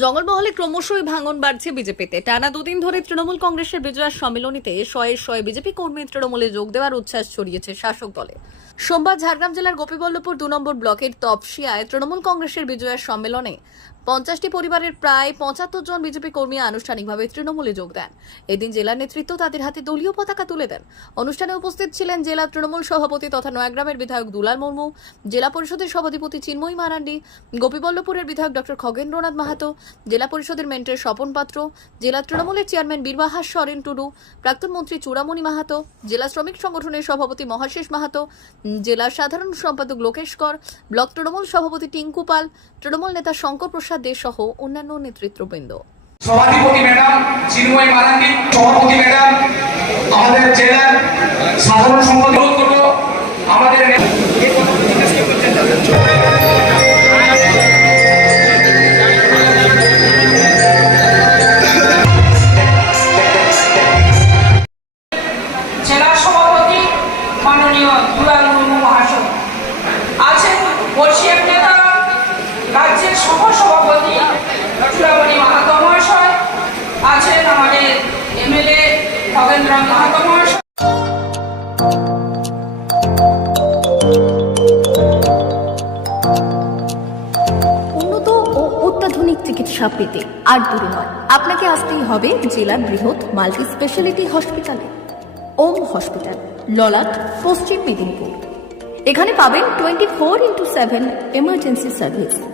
জঙ্গলমহলে ক্রমশই ভাঙন বাড়ছে বিজেপিতে। টানা দুদিন ধরে তৃণমূল কংগ্রেসের বিজয়া সম্মেলনীতে শয়ে শয়ে বিজেপি কর্মী তৃণমূলে যোগ দেওয়ার উচ্ছ্বাস ছড়িয়েছে শাসক দলে। সোমবার ঝাড়গ্রাম জেলার গোপীবল্লভপুর দু নম্বর ব্লকের তপসিয়ায় তৃণমূল কংগ্রেসের বিজয়া সম্মেলনে পঞ্চাশটি পরিবারের প্রায় পঁচাত্তর জন বিজেপি কর্মী আনুষ্ঠানিকভাবে তৃণমূলে যোগ দেন। এদিন জেলা নেতৃত্ব তাদের হাতে দলীয় পতাকা তুলে দেন। অনুষ্ঠানে উপস্থিত ছিলেন জেলা তৃণমূল সভাপতি তথা নয়াগ্রামের বিধায়ক দুলাল মুর্মু, জেলা পরিষদের সভাধিপতি চিন্ময়ী মারান্ডি, গোপীবল্লভপুরের বিধায়ক ডক্টর খগেন্দ্রনাথ মাহাতো, জেলা পরিষদের মেন্টর স্বপন পাত্র, জেলা তৃণমূলের চেয়ারম্যান বীরবাহাস সরেন টুডু, প্রাক্তন মন্ত্রী চূড়ামণি মাহাতো, জেলা শ্রমিক সংগঠনের সভাপতি মহাশেষ মাহাতো, জেলার সাধারণ সম্পাদক লোকেশ কর, ব্লক তৃণমূল সভাপতি টিঙ্কু পাল, তৃণমূল নেতা শঙ্কর প্রসাদ দে সহ অন্যান্য নেতৃত্ববৃন্দ। সভাধিপতি ম্যাডাম চিন্ময় মারান্ডি সভাপতি ম্যাডাম আমাদের জেলার সাধারণ সম্পাদক আমাদের নে- জেলা সভাপতি মাননীয় দুলাল মুর্মু মহাশয় আছেন বর্ষিয়ার উন্নত ও অত্যাধুনিক চিকিৎসা পেতে আর দূরে নয়। আপনাকে আসতেই হবে জেলার বৃহৎ মাল্টি স্পেশালিটি হসপিটালে। ওম হসপিটাল, ললাট, পশ্চিম মেদিনীপুর। এখানে পাবেন twenty four into seven emergency service.